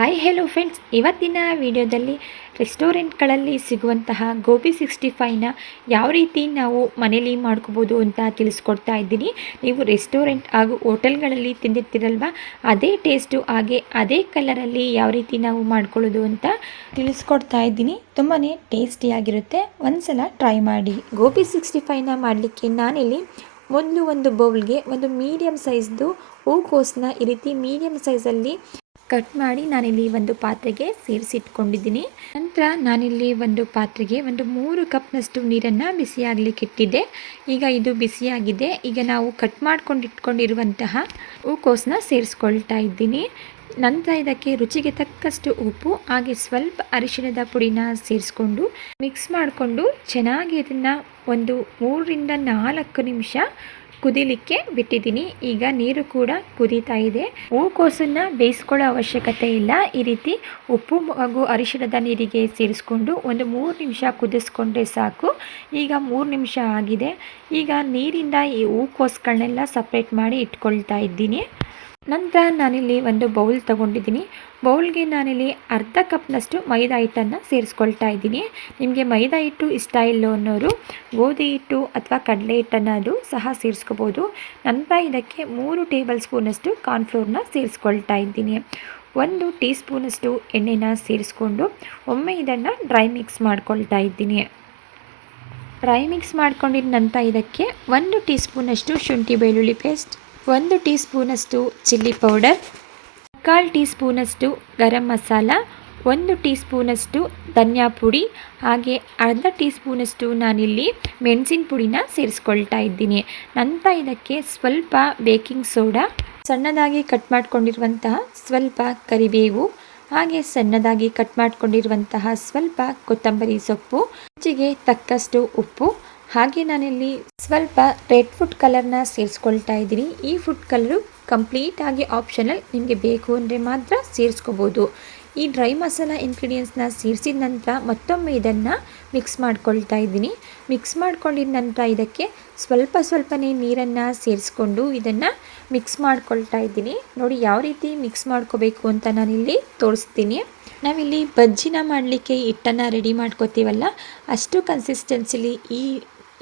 Hi hello friends, ಇವತ್ತಿನ ವಿಡಿಯೋದಲ್ಲಿ ರೆಸ್ಟೋರೆಂಟ್ಗಳಲ್ಲಿ ಸಿಗುವಂತಹ ಗೋಬಿ 65ನ ಯಾವ ರೀತಿ ನಾವು ಮನೇಲಿ ಮಾಡ್ಕೋಬೋದು ಅಂತ ತಿಳಿಸ್ಕೊಡ್ತಾ ಇದ್ದೀನಿ. ನೀವು ರೆಸ್ಟೋರೆಂಟ್ ಹಾಗೂ ಹೋಟೆಲ್ಗಳಲ್ಲಿ ತಿಂದಿರ್ತೀರಲ್ವ, ಅದೇ ಟೇಸ್ಟು ಹಾಗೆ ಅದೇ ಕಲರಲ್ಲಿ ಯಾವ ರೀತಿ ನಾವು ಮಾಡ್ಕೊಳ್ಳೋದು ಅಂತ ತಿಳಿಸ್ಕೊಡ್ತಾ ಇದ್ದೀನಿ. ತುಂಬಾ ಟೇಸ್ಟಿಯಾಗಿರುತ್ತೆ, ಒಂದ್ಸಲ ಟ್ರೈ ಮಾಡಿ. ಗೋಬಿ 65ನ ಮಾಡಲಿಕ್ಕೆ ನಾನಿಲ್ಲಿ ಮೊದಲು ಒಂದು ಬೌಲ್ಗೆ ಒಂದು ಮೀಡಿಯಮ್ ಸೈಜ್ದು ಹೂಕೋಸನ್ನ ಈ ರೀತಿ ಮೀಡಿಯಮ್ ಸೈಜಲ್ಲಿ ಕಟ್ ಮಾಡಿ ನಾನಿಲ್ಲಿ ಒಂದು ಪಾತ್ರೆಗೆ ಸೇರಿಸಿಟ್ಕೊಂಡಿದ್ದೀನಿ. ನಂತರ ನಾನಿಲ್ಲಿ ಒಂದು ಪಾತ್ರೆಗೆ ಒಂದು 3 ಕಪ್ನಷ್ಟು ನೀರನ್ನು ಬಿಸಿಯಾಗಲಿಕ್ಕೆ ಇಟ್ಟಿದ್ದೆ. ಈಗ ಇದು ಬಿಸಿಯಾಗಿದೆ. ಈಗ ನಾವು ಕಟ್ ಮಾಡ್ಕೊಂಡು ಇಟ್ಕೊಂಡಿರುವಂತಹ ಹೂಕೋಸನ್ನ ಸೇರಿಸ್ಕೊಳ್ತಾ ಇದ್ದೀನಿ. ನಂತರ ಇದಕ್ಕೆ ರುಚಿಗೆ ತಕ್ಕಷ್ಟು ಉಪ್ಪು ಹಾಗೆ ಸ್ವಲ್ಪ ಅರಿಶಿಣದ ಪುಡಿನ ಸೇರಿಸ್ಕೊಂಡು ಮಿಕ್ಸ್ ಮಾಡಿಕೊಂಡು ಚೆನ್ನಾಗಿ ಇದನ್ನು ಒಂದು 3 ರಿಂದ 4 ನಿಮಿಷ ಕುದಿಲಿಕ್ಕೆ ಬಿಟ್ಟಿದ್ದೀನಿ. ಈಗ ನೀರು ಕೂಡ ಕುದೀತಾ ಇದೆ. ಹೂಕೋಸನ್ನು ಬೇಯಿಸ್ಕೊಳ್ಳೋ ಅವಶ್ಯಕತೆ ಇಲ್ಲ. ಈ ರೀತಿ ಉಪ್ಪು ಹಾಗೂ ಅರಿಶಿಣದ ನೀರಿಗೆ ಸೇರಿಸ್ಕೊಂಡು ಒಂದು 3 ನಿಮಿಷ ಕುದಿಸ್ಕೊಂಡ್ರೆ ಸಾಕು. ಈಗ 3 ನಿಮಿಷ ಆಗಿದೆ. ಈಗ ನೀರಿಂದ ಈ ಹೂಕೋಸುಗಳನ್ನೆಲ್ಲ ಸಪ್ರೇಟ್ ಮಾಡಿ ಇಟ್ಕೊಳ್ತಾ ಇದ್ದೀನಿ. ನಂತರ ನಾನಿಲ್ಲಿ ಒಂದು ಬೌಲ್ ತೊಗೊಂಡಿದ್ದೀನಿ. ಬೌಲ್ಗೆ ನಾನಿಲ್ಲಿ ಅರ್ಧ ಕಪ್ನಷ್ಟು ಮೈದಾ ಹಿಟ್ಟನ್ನು ಸೇರಿಸ್ಕೊಳ್ತಾ ಇದ್ದೀನಿ. ನಿಮಗೆ ಮೈದಾ ಹಿಟ್ಟು ಇಷ್ಟ ಇಲ್ಲೋ ಅನ್ನೋರು ಗೋಧಿ ಹಿಟ್ಟು ಅಥವಾ ಕಡಲೆ ಹಿಟ್ಟನ್ನು ಸಹ ಸೇರಿಸ್ಕೋಬೋದು. ನಂತರ ಇದಕ್ಕೆ 3 ಟೇಬಲ್ ಸ್ಪೂನಷ್ಟು ಕಾರ್ನ್ಫ್ಲೋರ್ನ ಸೇರಿಸ್ಕೊಳ್ತಾ ಇದ್ದೀನಿ. 1 ಟೀ ಸ್ಪೂನಷ್ಟು ಎಣ್ಣೆನ ಸೇರಿಸ್ಕೊಂಡು ಒಮ್ಮೆ ಇದನ್ನು ಡ್ರೈ ಮಿಕ್ಸ್ ಮಾಡ್ಕೊಳ್ತಾ ಇದ್ದೀನಿ. ಡ್ರೈ ಮಿಕ್ಸ್ ಮಾಡ್ಕೊಂಡಿದ ನಂತರ ಇದಕ್ಕೆ 1 ಟೀ ಸ್ಪೂನಷ್ಟು ಶುಂಠಿ ಬೆಳ್ಳುಳ್ಳಿ ಪೇಸ್ಟ್, 1 ಟೀ ಸ್ಪೂನಷ್ಟು ಚಿಲ್ಲಿ ಪೌಡರ್, 1/4 ಟೀ ಸ್ಪೂನಷ್ಟು ಗರಂ ಮಸಾಲ, 1 ಟೀ ಸ್ಪೂನಷ್ಟು ಧನಿಯಾ ಪುಡಿ ಹಾಗೆ ಅರ್ಧ ಟೀ ಸ್ಪೂನಷ್ಟು ನಾನಿಲ್ಲಿ ಮೆಣಸಿನ ಪುಡಿನ ಸೇರಿಸ್ಕೊಳ್ತಾ ಇದ್ದೀನಿ. ನಂತರ ಇದಕ್ಕೆ ಸ್ವಲ್ಪ ಬೇಕಿಂಗ್ ಸೋಡಾ, ಸಣ್ಣದಾಗಿ ಕಟ್ ಮಾಡ್ಕೊಂಡಿರುವಂತಹ ಸ್ವಲ್ಪ ಕರಿಬೇವು ಹಾಗೆ ಸಣ್ಣದಾಗಿ ಕಟ್ ಮಾಡ್ಕೊಂಡಿರುವಂತಹ ಸ್ವಲ್ಪ ಕೊತ್ತಂಬರಿ ಸೊಪ್ಪು, ರುಚಿಗೆ ತಕ್ಕಷ್ಟು ಉಪ್ಪು ಹಾಗೆ ನಾನಿಲ್ಲಿ ಸ್ವಲ್ಪ ರೆಡ್ ಫುಡ್ ಕಲರ್ನ ಸೇರಿಸ್ಕೊಳ್ತಾ ಇದ್ದೀನಿ. ಈ ಫುಡ್ ಕಲರು ಕಂಪ್ಲೀಟ್ ಆಗಿ ಆಪ್ಷನಲ್, ನಿಮಗೆ ಬೇಕು ಅಂದರೆ ಮಾತ್ರ ಸೇರಿಸ್ಕೋಬೋದು. ಈ ಡ್ರೈ ಮಸಾಲ ಇಂಗ್ರೀಡಿಯೆಂಟ್ಸ್ನ ಸೇರಿಸಿದ ನಂತರ ಮತ್ತೊಮ್ಮೆ ಇದನ್ನು ಮಿಕ್ಸ್ ಮಾಡ್ಕೊಳ್ತಾ ಇದ್ದೀನಿ. ಮಿಕ್ಸ್ ಮಾಡ್ಕೊಂಡಿದ ನಂತರ ಇದಕ್ಕೆ ಸ್ವಲ್ಪನೇ ನೀರನ್ನು ಸೇರಿಸ್ಕೊಂಡು ಇದನ್ನು ಮಿಕ್ಸ್ ಮಾಡ್ಕೊಳ್ತಾ ಇದ್ದೀನಿ. ನೋಡಿ ಯಾವ ರೀತಿ ಮಿಕ್ಸ್ ಮಾಡ್ಕೋಬೇಕು ಅಂತ ನಾನಿಲ್ಲಿ ತೋರಿಸ್ತೀನಿ. ನಾವಿಲ್ಲಿ ಬಜ್ಜಿನ ಮಾಡಲಿಕ್ಕೆ ಹಿಟ್ಟನ್ನು ರೆಡಿ ಮಾಡ್ಕೋತೀವಲ್ಲ, ಅಷ್ಟು ಕನ್ಸಿಸ್ಟೆನ್ಸಿಲಿ ಈ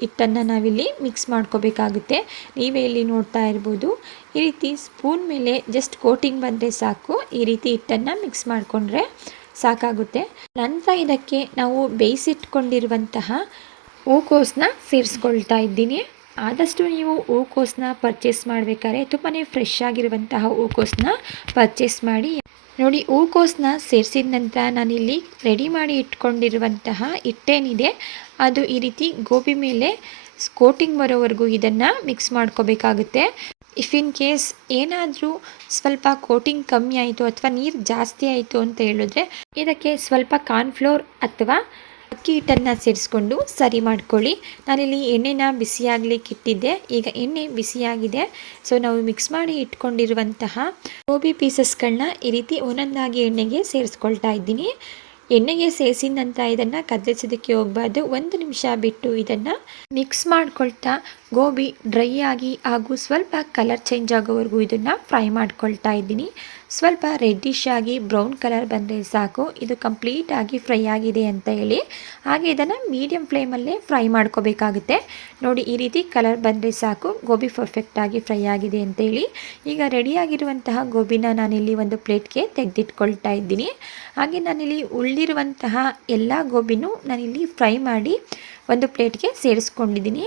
ಹಿಟ್ಟನ್ನು ನಾವಿಲ್ಲಿ ಮಿಕ್ಸ್ ಮಾಡ್ಕೋಬೇಕಾಗುತ್ತೆ. ನೀವೇ ಇಲ್ಲಿ ನೋಡ್ತಾ ಇರ್ಬೋದು, ಈ ರೀತಿ ಸ್ಪೂನ್ ಮೇಲೆ ಜಸ್ಟ್ ಕೋಟಿಂಗ್ ಬಂದರೆ ಸಾಕು. ಈ ರೀತಿ ಹಿಟ್ಟನ್ನು ಮಿಕ್ಸ್ ಮಾಡಿಕೊಂಡ್ರೆ ಸಾಕಾಗುತ್ತೆ. ನಂತರ ಇದಕ್ಕೆ ನಾವು ಬೇಯಿಸಿಟ್ಕೊಂಡಿರುವಂತಹ ಹೂಕೋಸನ್ನ ಸೇರಿಸ್ಕೊಳ್ತಾ ಇದ್ದೀನಿ. ಆದಷ್ಟು ನೀವು ಹೂಕೋಸನ್ನ ಪರ್ಚೇಸ್ ಮಾಡಬೇಕಾದ್ರೆ ತುಂಬಾ ಫ್ರೆಶ್ ಆಗಿರುವಂತಹ ಹೂಕೋಸನ್ನ ಪರ್ಚೇಸ್ ಮಾಡಿ. ನೋಡಿ, ಹೂಕೋಸನ್ನ ಸೇರಿಸಿದ ನಂತರ ನಾನಿಲ್ಲಿ ರೆಡಿ ಮಾಡಿ ಇಟ್ಕೊಂಡಿರುವಂತಹ ಹಿಟ್ಟೇನಿದೆ ಅದು ಈ ರೀತಿ ಗೋಬಿ ಮೇಲೆ ಕೋಟಿಂಗ್ ಬರೋವರೆಗೂ ಇದನ್ನು ಮಿಕ್ಸ್ ಮಾಡ್ಕೋಬೇಕಾಗುತ್ತೆ. ಇಫ್ ಇನ್ ಕೇಸ್ ಏನಾದರೂ ಸ್ವಲ್ಪ ಕೋಟಿಂಗ್ ಕಮ್ಮಿ ಆಯಿತು ಅಥವಾ ನೀರು ಜಾಸ್ತಿ ಆಯಿತು ಅಂತ ಹೇಳಿದ್ರೆ ಇದಕ್ಕೆ ಸ್ವಲ್ಪ ಕಾರ್ನ್ಫ್ಲೋರ್ ಅಥವಾ ಅಕ್ಕಿ ಹಿಟ್ಟನ್ನು ಸೇರಿಸ್ಕೊಂಡು ಸರಿ ಮಾಡ್ಕೊಳ್ಳಿ. ನಾನಿಲ್ಲಿ ಎಣ್ಣೆನ ಬಿಸಿಯಾಗಲಿಕ್ಕೆ ಇಟ್ಟಿದ್ದೆ. ಈಗ ಎಣ್ಣೆ ಬಿಸಿಯಾಗಿದೆ. ಸೊ ನಾವು ಮಿಕ್ಸ್ ಮಾಡಿ ಇಟ್ಕೊಂಡಿರುವಂತಹ ಗೋಬಿ ಪೀಸಸ್ಗಳನ್ನ ಈ ರೀತಿ ಒಂದೊಂದಾಗಿ ಎಣ್ಣೆಗೆ ಸೇರಿಸ್ಕೊಳ್ತಾ ಇದ್ದೀನಿ. ಎಣ್ಣೆಗೆ ಸೇರಿಸಿದ ನಂತರ ಇದನ್ನು ಕದಲಿಸೋದಕ್ಕೆ ಹೋಗಬಾರ್ದು. 1 ನಿಮಿಷ ಬಿಟ್ಟು ಇದನ್ನು ಮಿಕ್ಸ್ ಮಾಡ್ಕೊಳ್ತಾ ಗೋಬಿ ಡ್ರೈ ಆಗಿ ಹಾಗೂ ಸ್ವಲ್ಪ ಕಲರ್ ಚೇಂಜ್ ಆಗೋವರೆಗೂ ಇದನ್ನು ಫ್ರೈ ಮಾಡ್ಕೊಳ್ತಾ ಇದ್ದೀನಿ. ಸ್ವಲ್ಪ ರೆಡ್ಡಿಶ್ ಆಗಿ ಬ್ರೌನ್ ಕಲರ್ ಬಂದರೆ ಸಾಕು. ಇದು ಕಂಪ್ಲೀಟ್ ಆಗಿ ಫ್ರೈ ಆಗಿದೆ ಅಂತ ಹೇಳಿ. ಹಾಗೆ ಇದನ್ನು ಮೀಡಿಯಮ್ ಫ್ಲೇಮಲ್ಲೇ ಫ್ರೈ ಮಾಡ್ಕೋಬೇಕಾಗುತ್ತೆ. ನೋಡಿ, ಈ ರೀತಿ ಕಲರ್ ಬಂದರೆ ಸಾಕು, ಗೋಬಿ ಪರ್ಫೆಕ್ಟಾಗಿ ಫ್ರೈ ಆಗಿದೆ ಅಂತೇಳಿ. ಈಗ ರೆಡಿಯಾಗಿರುವಂತಹ ಗೋಬಿನ ನಾನಿಲ್ಲಿ ಒಂದು ಪ್ಲೇಟ್ಗೆ ತೆಗೆದಿಟ್ಕೊಳ್ತಾ ಇದ್ದೀನಿ. ಹಾಗೆ ನಾನಿಲ್ಲಿ ಉಳಿದಿರುವಂತಹ ಎಲ್ಲ ಗೋಬಿನೂ ನಾನಿಲ್ಲಿ ಫ್ರೈ ಮಾಡಿ ಒಂದು ಪ್ಲೇಟ್ಗೆ ಸೇರಿಸ್ಕೊಂಡಿದ್ದೀನಿ.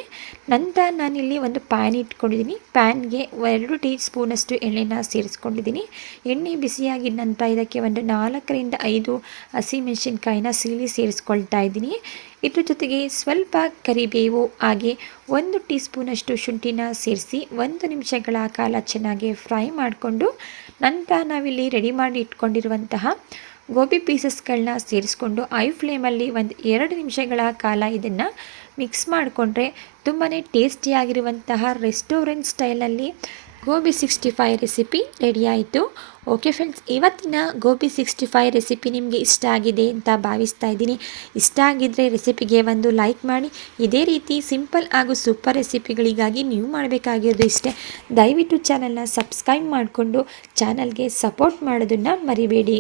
ನಂತರ ನಾನಿಲ್ಲಿ ಒಂದು ಪ್ಯಾನ್ ಇಟ್ಕೊಂಡಿದ್ದೀನಿ. ಪ್ಯಾನ್ಗೆ 2 ಟೀ ಸ್ಪೂನಷ್ಟು ಎಣ್ಣೆನ ಸೇರಿಸ್ಕೊಂಡಿದ್ದೀನಿ. ಎಣ್ಣೆ ಬಿಸಿಯಾಗಿದ ನಂತರ ಇದಕ್ಕೆ ಒಂದು 4 ರಿಂದ 5 ಹಸಿಮೆಣಸಿನ್ಕಾಯಿನ ಸೀಳಿ ಸೇರಿಸ್ಕೊಳ್ತಾ ಇದ್ದೀನಿ. ಇದ್ರ ಜೊತೆಗೆ ಸ್ವಲ್ಪ ಕರಿಬೇವು ಹಾಗೆ 1 ಟೀ ಸ್ಪೂನಷ್ಟು ಶುಂಠಿನ ಸೇರಿಸಿ 1 ನಿಮಿಷಗಳ ಕಾಲ ಚೆನ್ನಾಗಿ ಫ್ರೈ ಮಾಡಿಕೊಂಡು ನಂತರ ನಾವಿಲ್ಲಿ ರೆಡಿ ಮಾಡಿ ಇಟ್ಕೊಂಡಿರುವಂತಹ ಗೋಬಿ ಪೀಸಸ್ಗಳನ್ನ ಸೇರಿಸ್ಕೊಂಡು ಐ ಫ್ಲೇಮಲ್ಲಿ ಒಂದು 2 ನಿಮಿಷಗಳ ಕಾಲ ಇದನ್ನು ಮಿಕ್ಸ್ ಮಾಡಿಕೊಂಡ್ರೆ ತುಂಬಾ ಟೇಸ್ಟಿಯಾಗಿರುವಂತಹ ರೆಸ್ಟೋರೆಂಟ್ ಸ್ಟೈಲಲ್ಲಿ ಗೋಬಿ 65 ರೆಸಿಪಿ ರೆಡಿ ಆಯಿತು. ಓಕೆ ಫ್ರೆಂಡ್ಸ್, ಇವತ್ತಿನ ಗೋಬಿ 65 ರೆಸಿಪಿ ನಿಮಗೆ ಇಷ್ಟ ಆಗಿದೆ ಅಂತ ಭಾವಿಸ್ತಾ ಇದ್ದೀನಿ. ಇಷ್ಟ ಆಗಿದ್ದರೆ ರೆಸಿಪಿಗೆ ಒಂದು ಲೈಕ್ ಮಾಡಿ. ಇದೇ ರೀತಿ ಸಿಂಪಲ್ ಹಾಗೂ ಸೂಪರ್ ರೆಸಿಪಿಗಳಿಗಾಗಿ ನೀವು ಮಾಡಬೇಕಾಗಿರೋದು ಇಷ್ಟೇ. ದಯವಿಟ್ಟು ಚಾನಲ್ನ ಸಬ್ಸ್ಕ್ರೈಬ್ ಮಾಡಿಕೊಂಡು ಚಾನಲ್ಗೆ ಸಪೋರ್ಟ್ ಮಾಡೋದನ್ನು ಮರಿಬೇಡಿ.